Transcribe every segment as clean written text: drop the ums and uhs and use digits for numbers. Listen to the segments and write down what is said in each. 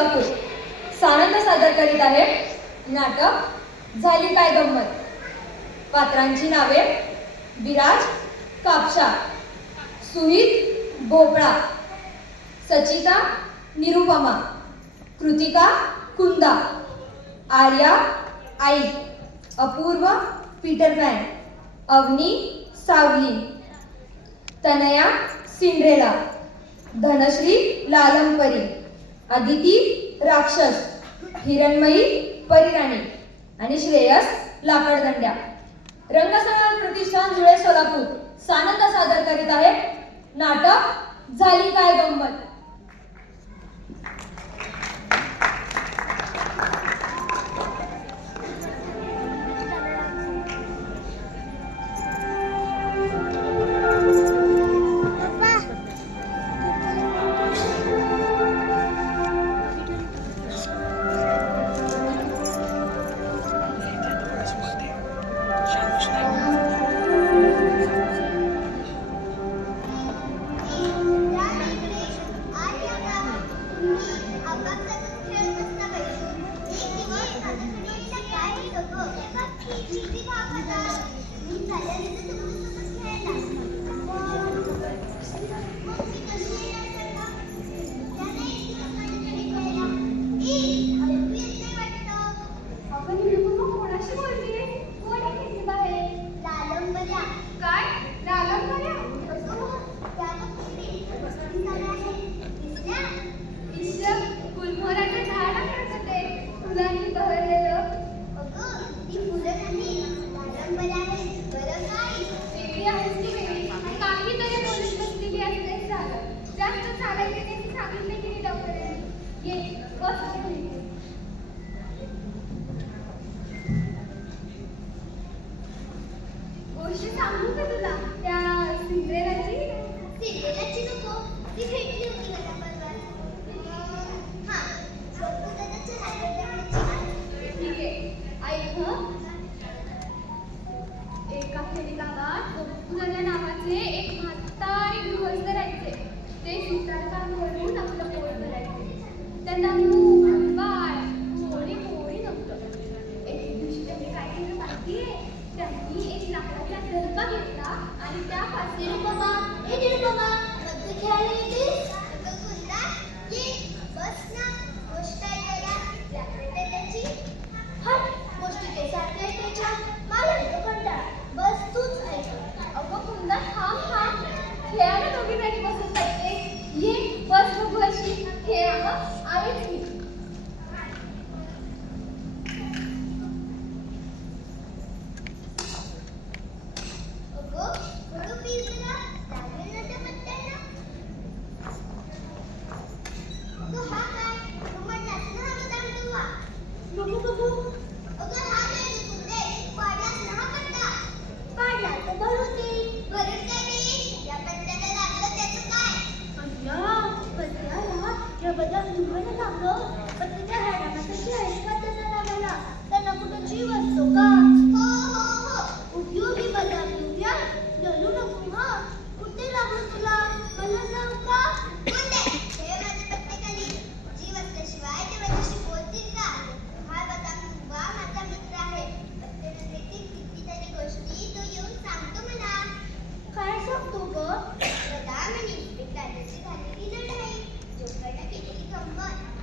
सोलापूर सानंद सादर करीत आहे नाटक झाली काय गंमत. पात्रांची नावे विराज कापशा, सुहित भोपळा, सचिता निरुपमा, कृतिका कुंदा, आर्या आई, अपूर्व पीटर पॅन, अवनी सावली, तनया सिंड्रेला, धनश्री लालमपरी, अदिती राक्षस, हिरणमयी परिराणी आणि श्रेयस लाकडदंड्या. रंगसंवाद प्रतिष्ठान जुळे सोलापूर सानंद सादर करीत आहे नाटक झाली काय गंमत.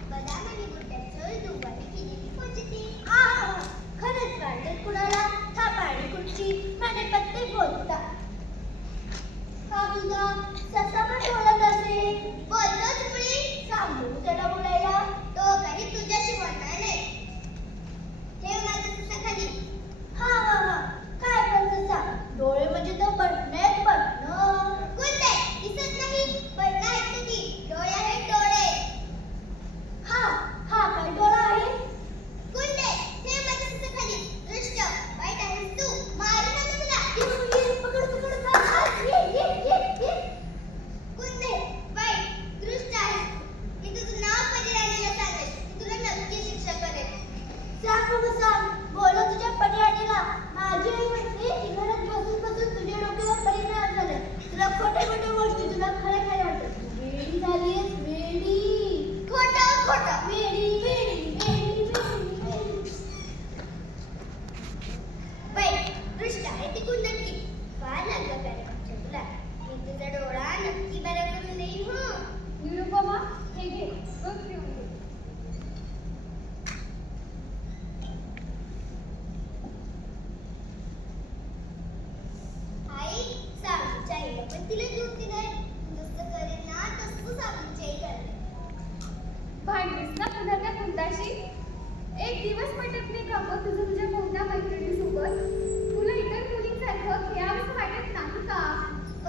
बदाम आणि गुड्ड्याचं दुपारी तुझं तुझ्या कोणत्या मैत्रिणीसोबत? तुला इतर मुलींसारखं खेळावंसं वाटत नाही का?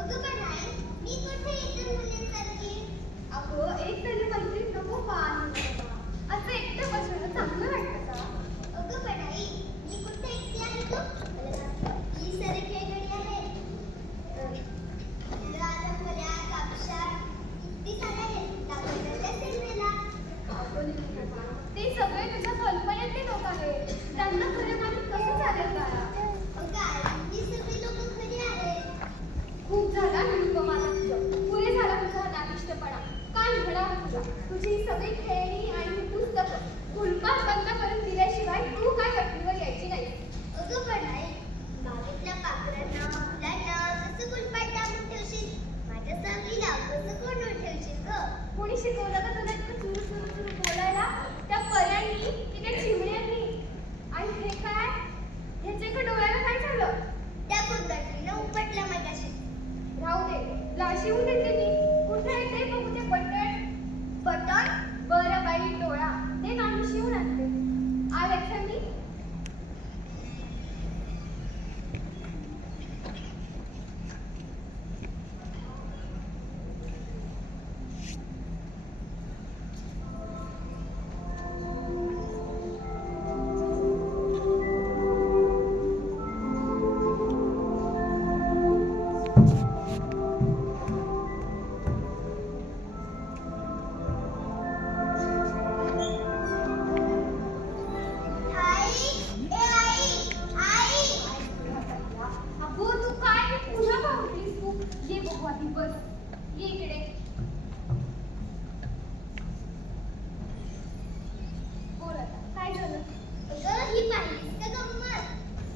अगं पण आई, मी कुठे इतर मुलींसारखी? अगं एक तरी मैत्रीण नको का? असं एकटं बसणं चांगलं वाटतं का? अगं पण आई, मी कुठे एकटी आहे गं? ही सारे खेळगडी आहे. राजमल्या, कापशा, किती साऱ्या आहेत. दाखवलेल्या सिनेमेला. अगं ते सगळे तुझ्या कल्पनेतले लोक आहेत. त्यांना खरं मानून कसं चालेल बाळा? अगं आई, ही सगळी लोकं खरी आहेत. खूप झाला निरुपमा तुझं. पुरे झाला तुझा हा नालिष्टपणा. काय म्हणावं तुला? तुझी ही सगळी खेळणी आणि ही पुस्तकं गुलपात बंद करून दिल्याशिवाय तू काय कटणीवर यायची नाही. अगं पण आई, बागेतल्या पाखरांना, फुलांना कसं गुलपाट दाबून ठेवशील? माझ्या सावलीला कसं कोंडून ठेवशील गं? कोणी शिकवलं का तुला इतकं चुरू चुरू चुरू बोलायला? त्या पऱ्यांनी की त्या चिमण्यांनी? आणि हे काय? ह्याच्या का डोळ्याला काय झालं? त्या कुंदाटीनं उपटल्या मगाशी. राहू दे, लाशिवून देते मी. कुठे आहे ते बघू ते बटण? बटण? बरं बाई डोळा. ते नाही शिवून आणते. आलेख्या मी आई, ए आई, आई. अगो तू काय हे पुन्हा पाहतेस तू? ये बघू आधी बस. ये इकडे. बोल आता काय झालं? अगं ही पाहिलीस का गंमत?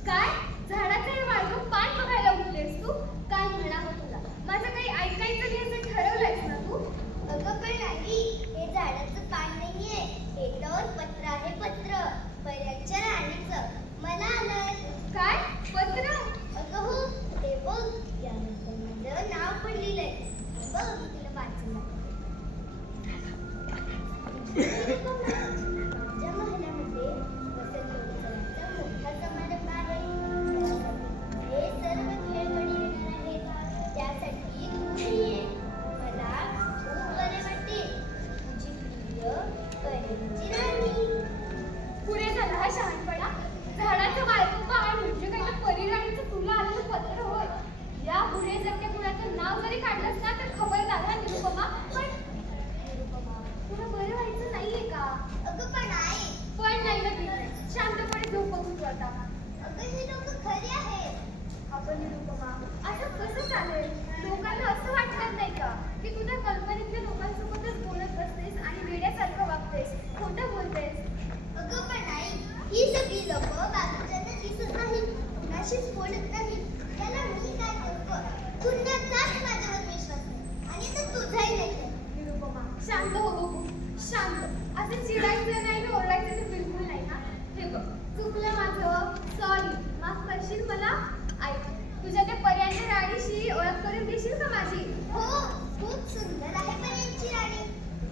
काय? झाडाचं हे वाळून पान बघायला उठलेस तू? काय म्हणावं तुला? माझं काही ऐकायचं नाही असं ठरवलंयस ना तू? अगं पण आई, हे झाडाचं पान नाहीये. हे तर पत्र आहे, पत्र. पर्याच्या राणीचं. मला आलंय. काय? पत्र? अगं हो, ते बघ. यानंतर माझं नाव पण लिहिलंय. बघ, मी तुला वाचून दाखवते. माझ्या महलामध्ये वसंत उत्सवाचा मोठा समारंभ आहे. हे सर्व खेळगडी येणार आहेत. त्यासाठी तूही ये. मला खूप बरे वाटेल. तुझी प्रिय परीची राणी. पुढे झाला हा शहाणपणा. झाडाचं वाळकं पान म्हणजे काय तर परिराणीचं तुला आलेलं पत्र होय. या पुढे जर त्या कुणाचं नाव जरी काढलंस ना तर खबरदार हा निरुपमा. पण निरुपमा तुला बरं व्हायचं नाहीये का? अगं पण आई, पण नाही ना तिथे. शांतपणे झोप बघू तू आता. अगं ही लोकं खरी आहेत. आपण निरुपमा असं कसं चालेल? लोकांना असं वाटणार नाही का की तू त्या कल्पनेतल्या लोकांसोबतच बोलत बसतेस आणि वेड्यासारखं वागतेस? खोटं बोलतेस? अगं पण आई, ही सगळी लोकं बाकीच्यांना दिसत नाहीत. कुणाशीच बोलत नाहीत. त्याला मी काय करू गं? कुणाचाच माझ्यावर विश्वास नाही. आणि आता तुझाही नाही. निरुपमा शांत हो बघू. शांत. असं चिडायचं नाही ना ओरडायचं तर बिलकुल नाही ना. हे बघ चुकलं माझं. सॉरी. माफ करशील मला? ऐक तुझ्या त्या पर्याच्या राणीशी ओळख करून देशील का माझी? हो, खूप सुंदर आहे पर्यांची राणी.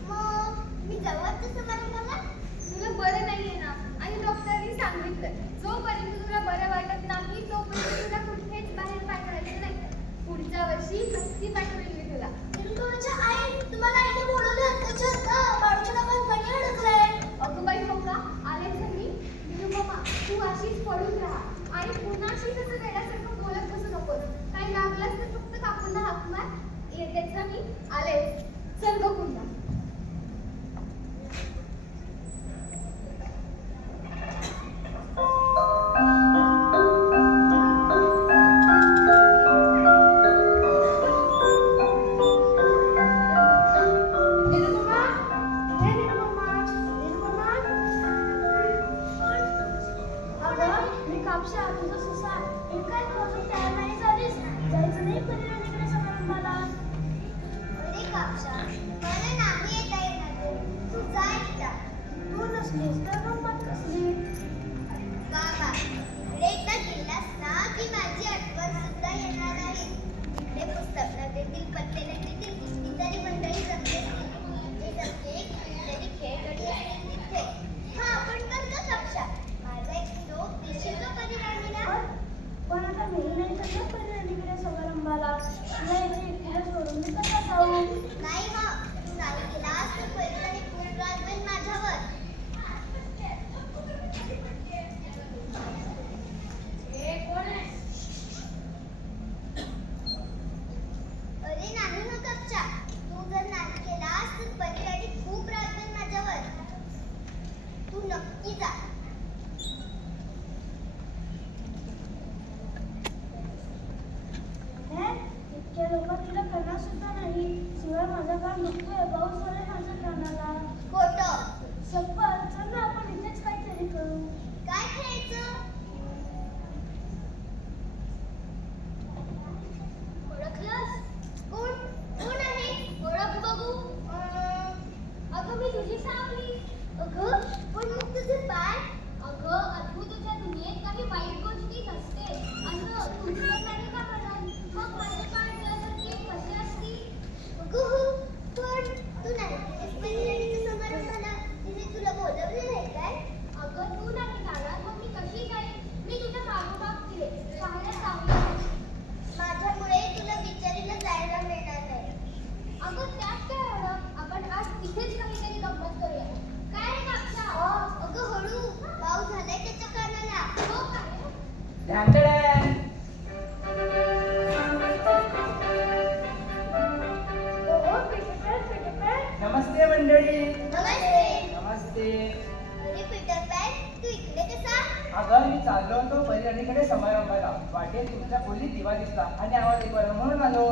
मग मी जाऊ समारंभाला? तुला बरं नाहीये ना आणि डॉक्टरांनी सांगितलं जोपर्यंत तुला बरं वाटत नाही तोपर्यंत तुला कुठेच बाहेर पाठवायचं नाही. पुढच्या वर्षी नक्की पाठवेल मी तुला. निरुपमाच्या आई, तुम्हाला इथे बोलवलं. त्याच्यात बाळूच्या नावात पाणी अडकलंय. अगं बाई हो का? आलेच ना मी. निरुपमा तू अशीच पडून राहा आणि कुणाशी कसं वेड्यासारखं बोलत बसू नकोस. काही लागलास तर फक्त काकूंना हाक मार. येतेच ना मी. आलेच. चल गं कुंदा. कापशा, तुझं सुसा. हे काय तू अजून तयार नाही झालीस? जायचं नाही परिराणीकडे समारंभाला? अरे कापशा, मला नाही येता येणार. तू जा एकटा. तू नसलीस तर गंमत कसली? बाबा, इकडे एकदा गेलास ना की माझी आठवण सुद्धा येणार नाही. इकडे पुस्तक नगरीतील पत्ते नगरीतील कितीतरी मंडळी जमली असतील. ते जमले कितीतरी खेळगडी असतील तिथे. हा आपण कर का कापशा? माझा एक श्लोक बघतोय पाऊस आलाय माझ्या कानाला. खोटं. शपथ, चल ना आपण इथेच काहीतरी करू. काय खेळायचं? ओळखलंस? कोण कोण आहे? ओळख बघू. अगं मी तुझी सावली. अगं पण मग तुझे पाय. अगं अद्भुताच्या दुनियेत काही वाईट गोष्टी नसते असं तुझं नाही का म्हणाल? मग माझे पाय तुझ्यासारखे कसे असतील? अगं हो, पण तू नाही पहिल्यांदा समारंभाला तिने तुला बोलवलं नाही काय? अगं तू नाही जाणार मग मी कशी जाईल? मी तुझ्या मागोमाग फिरे पाहायला सांगते. माझ्यामुळे तुला बिचारीला जायला मिळणार नाही. अगं त्यात काय एवढं? आपण आज तिथेच काहीतरी गंमत करूया. काय रे कापसा? अगं हळू, पाऊस झालाय त्याच्या कानाला. हो काय? नमस्ते मंडळी. नमस्ते. नमस्ते. अरे पीटर पॅन, तू इकडे कसा? अगं मी चाललो होतो परिराणीकडे समारंभाला. वाटेत तुमच्या खोलीत दिवा दिसला आणि आवाज एक बरं म्हणून आलो.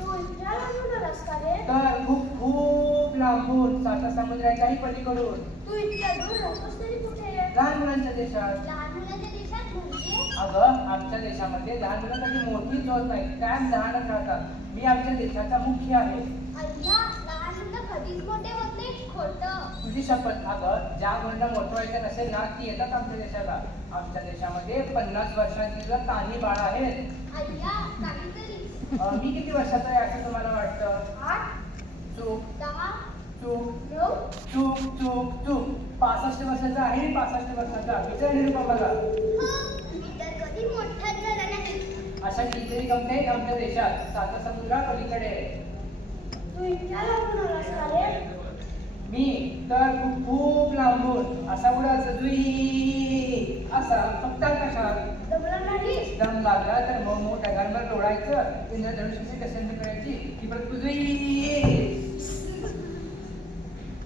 तू इकडे आलास का रे? तर खूप खूप लांबून साता समुद्राच्याही पलीकडून तू इतक्या दूर राहतोस तरी कुठे? लहान मुलांच्या देशात. लहान मुलाच्या देशात म्हणजे? अगं आमच्या देशामध्ये लहान मुलं कधी मोठीच होत नाही, कायम लहानच राहतात. मी आमच्या देशाचा मुख्य आहे. अय्या, लहान मुलं कधीच मोठे होत नाही. खोटं. तुझी शपथ. अगं ज्या मुलांना मोठं व्हायचं नसेल ना ती येतात आमच्या देशाला. आमच्या देशामध्ये 50 वर्षांची सुद्धा तान्ही बाळ आहेत. अय्या, काहीतरी. मी किती वर्षाचा आहे असं तुम्हाला वाटतं? 8, चूक 10, चूक 9. चूक चूक चूक 65 वर्षाचा आहे. 65 वर्षाचा विचार निरुपमाला. मी तर कधी मोठाच झाला नाही. अशा कितीतरी गमती आहेत आमच्या देशात साता समुद्रा पलीकडे. तू इतक्या लांबून आलास का रे? मी तर खूप खूप लांबून असा उडायचा जुई असा फक्त कशात जमला नाही. दम लागला तर मग मोठ्या घरवर लोळायचं. इंद्रधनुष्याची कसरत करायची की परत जुई.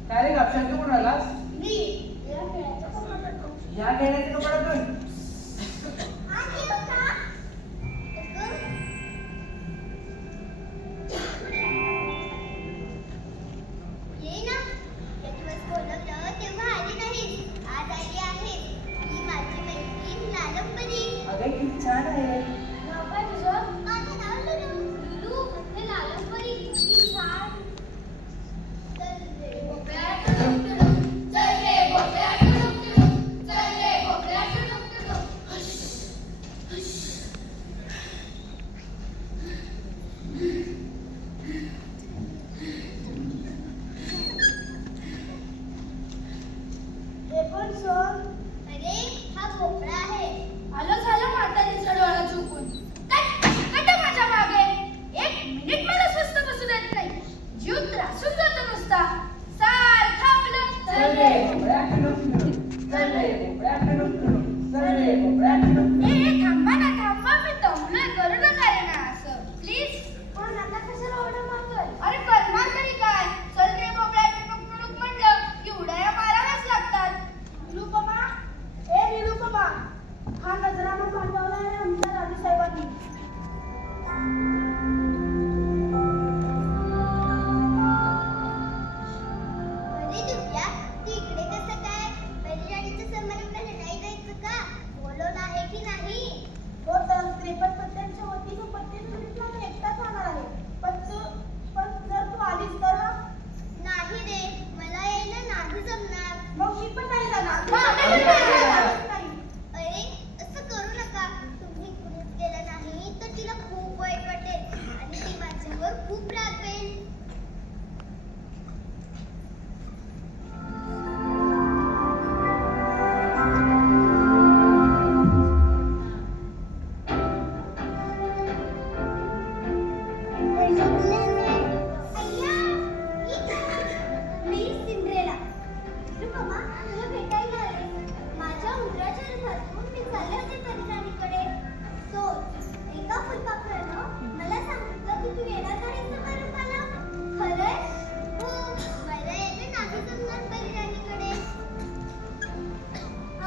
काय रे कापशात तू कुणालास? मी या खेळाचा कसा करतो? या खेळण्याच्या कपड्यातून आणि बघा. ये ना, या दिवस बोलवलं तेव्हा आली नाही. आज आली आहे. ही माझी मैत्रीण लालंपरी. अगं किती छान आहे. नाव काय तुझं? माझं नाव लुलू. लुलू, हे लालंपरी. ही छान. चल रे भोपळ्या टुडुक टुडुक. चल रे भोपळ्या टुडुक टुडुक. चल रे भोपळ्या टुडुक टुडुक. हे पण सोड. अरे हा भोपळा आहे. आलं झालं म्हातारीचा डोळा चुकून. कट माझ्या मागे. 1 मिनिट मला स्वस्त बसू देत नाही. जीव त्रासून जातो नुसता. सारखं आपलं चल रे भोपळ्या टुडुक टुडुक. चल रे भोपळ्या टुडुक टुडुक. चल रे भोपळ्या टुडुक टुडुक. ए थांबा ना थांबा. मी दमलोय. करू नका रे ना असं प्लीज. पण आता कशाला ओरडा मारतोय? अरे करणार तरी काय? चल रे बोबड्या टुक टुक म्हणलं की उड्या माराव्याच लागतात. निरुपमा, ए निरुपमा, हा नजराणा पाठवला आहे आमच्या राजे साहेबांनी. अरे दिव्या, तू इकडे कसं काय? बैलगाडीच्या समारंभाला नाही जायचं का? बोलवलं आहे की नाही? हो तर त्रेपन्न पत्त्यांच्या वतीनं पत्ते विक्रीला मी एकटाच राहणार आहे. पण जर तू आलीस तर? नाही रे, मला यायला नाही जमणार. मग मी पण नाही जाणार. अरे असं करू नका. तुम्ही कुणीच गेला नाही तर तिला खूप वाईट वाटेल आणि ती माझ्यावर खूप रागवेल. मी सिंड्रेला. निरुपमा, तुला भेटायला आले. माझ्या उंदराच्या रथातून मी चालले होते परिराणीकडे. तो एका फुलपाखरानं मला सांगितलं की तू येणार नाहीस समारंभाला. खरंय? हो, मला यायला नाही जमणार परिराणीकडे.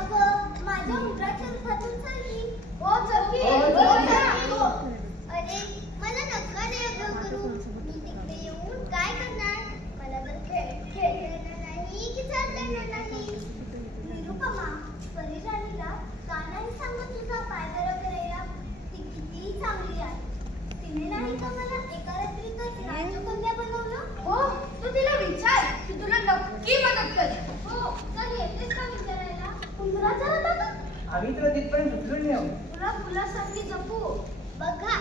अगं, माझ्या उंदराच्या रथातून चालली. हो, चल की. अरे, मला नका रे अगं करू. मी तिकडे येऊन काय करणार? नक्की मदत करेन. हो, तर येतेस का विचारायला? उंदराचा होता का? आम्ही तुला तिथपर्यंत उचलून नेऊ. तुला फुलासारखी जपू. बघा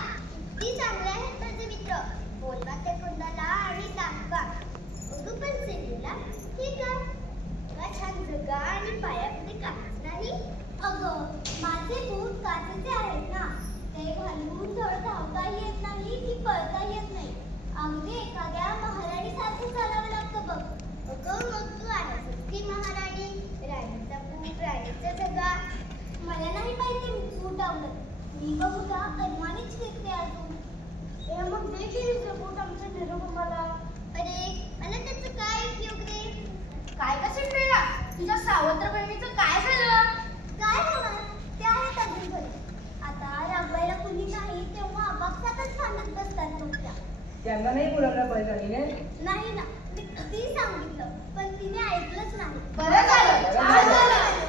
किती चांगले आहेत माझे मित्र. बोलतात ते कुंदाला आणि दाखवा. बघू पण सेलीला ठीक आहे. का छान जगा आणि पायामध्ये काच नाही. अगं माझे बूट काचेचे आहेत ना. ते घालून थोडं धावता येत नाही की पळता येत नाही. अगदी एखाद्या महाराणीसारखं चालावं लागतं बघ. अगं मग तू आहेस ती महाराणी. राणीचा बूट राणीचा जगा. मला नाही पाहिजे बूट आवडत. मी बघूया अरमानीच विकते अजून. हे मग दे की दुसरं बूट आमच्या निरुपमाला. अरे मला त्याचं काय उपयोग रे. काय कसं मिळाला. तुझ्या सावत्र बहिणीचं काय झालं. काय होणार ते आहेत अजून घरी. आता रागवायला कुणी नाही तेव्हा आपापसातच भांडत बसतात मग त्या. त्यांना नाही बोलावलं पाहिजे राणीने. नाही ना मी किती सांगितलं पण तिने ऐकलंच नाही. बरं झालं, छान झालं.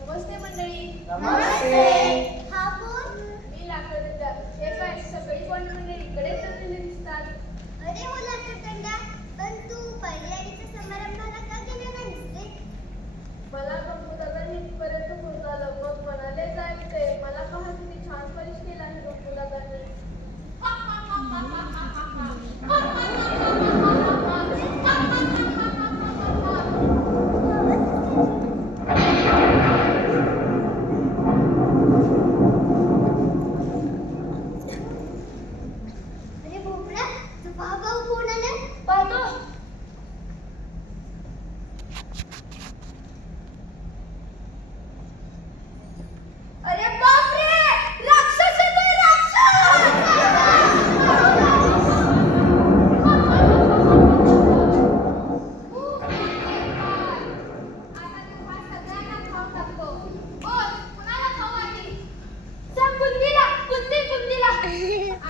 नमस्ते मंडळी. नमस्ते. हा कोण. मी लाकडा. हे काय सगळी पण मंडळी इकडेच जमलेली दिसतात. अरे हो लाकडा पण तू पहिल्याच्या समारंभाला का गेला नाहीस रे. मला गंगूदादांनी इथपर्यंत पोहोचवलं. मग म्हणाले जायचे. मला पहा किती छान परीश केला आहे गंगूदादांनी. अरे भोपळा तू भाऊ कोण आला. पाहतो. अरे बापरे राक्षस येतोय राक्षस. आता तू हा सगळ्यांना खाऊन टाकतो. बोल, कुणाला खाऊ आधी? सांग बुंदीला, बुंदीला.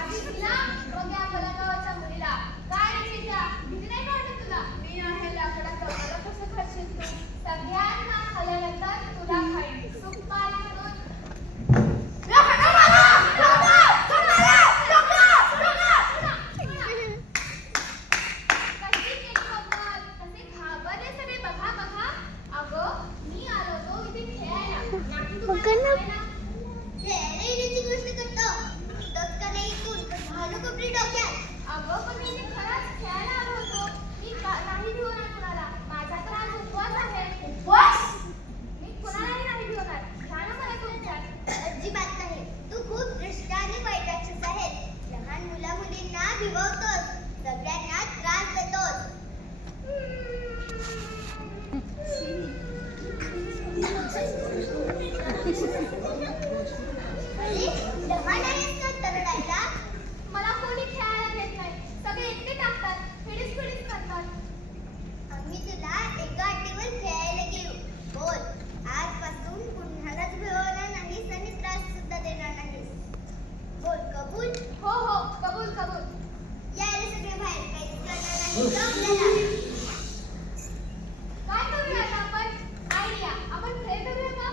आधी तिला, मग या पलंगावरच्या मुलीला. काय रे चित्या, भीती नाही का वाटत तुला? मी आहे लाकडाचं, मला कसं खाशील तू? सगळ्यांना खाल्ल्यानंतर तुला खाईन. सुपारी म्हणून. रखडा मारा! रखडा! रखडा! कशी केली गंमत? कसे घाबरले सगळे बघा बघा. अगं मी आलो होतो इथे खेळायला. नाही तुम्हाला खेळायला. खेळण्याची गोष्ट करतो. तस का नाही इथून भालू कपडी डोक्यात. अगं पण मी इथे खरंच खेळायला आलो होतो. मी नाही भिवणार कुणाला. माझा तर आज उपवास आहे. उपवास? मी कुणालाही नाही भिवणार. घ्या ना मला तुमच्यात. अजिबात नाही. तू खूप दृष्ट आणि वाईट राक्षस आहेस. लहान मुला मुलींना भिववतोस. सगळ्यांना त्रास देतोस. अरे लहान आहेस का तरडायला. मला कोणी खेळायला घेत नाही. सगळे एकटे टाकतात. फिडीस करतात. आम्ही तुला एका अटीवर खेळायला गेलो. बोल आजपासून कुणालाच भिववणार नाहीस आणि त्रास सुद्धा देणार नाहीस. बोल कबूल. हो हो, कबूल कबूल. यायला सगळे बाहेर काहीच करणार नाही का आपल्याला. काय करूया आता आपण? आयडिया. आपण खेळ करूया का?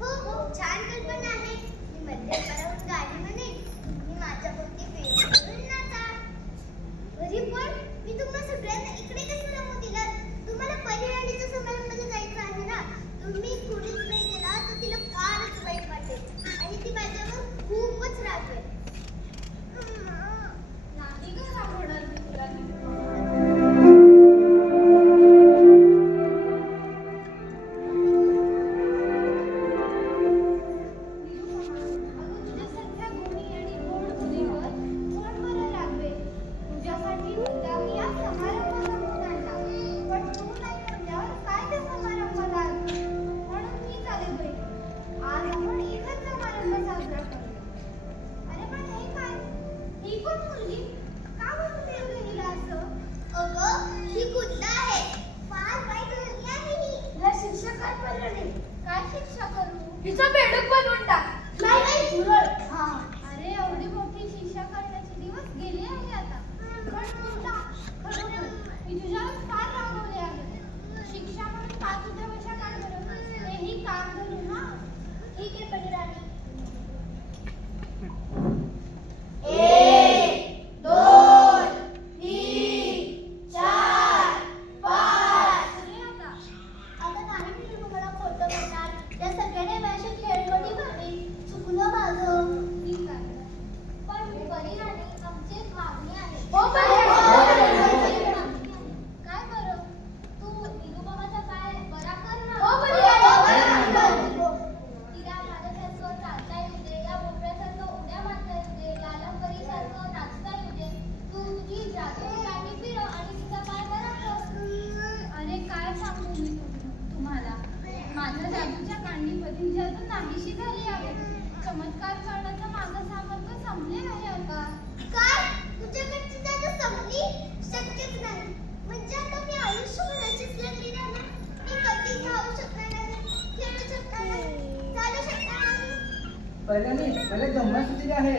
हो हो छान कल्पना आहे. मी मध्ये परत गाणी म्हणेन. तुम्ही माझ्या भोवती फिरून नाचा. अरे पण मी तुम्हा सगळ्यांना इकडे कसं जमू दिलं. तुम्हाला परिराणीच्या समारंभाला जायचं आहे ना. तुम्ही कुणीच नाही गेला तर तिला फारच वाईट वाटेल आणि ती माझ्यावर खूपच रागवेल. नाही गं रागवणार मी तुला. तुझ्यासाठी मुद्दाम या समारंभाला म्हणून आणला. चमत्कार करण्याचं माझं सामर्थ्य संपले नाही आता. काय तुझ्याकडची जादू संपली? शक्यच नाही. म्हणजे आता मी आयुष्यभर अशीच लागली राहणार. मी कधीच धावू शकणार नाही, खेळू शकणार नाही, चालू शकणार नाही. पहिल्याने मला गंमत सुचली आहे.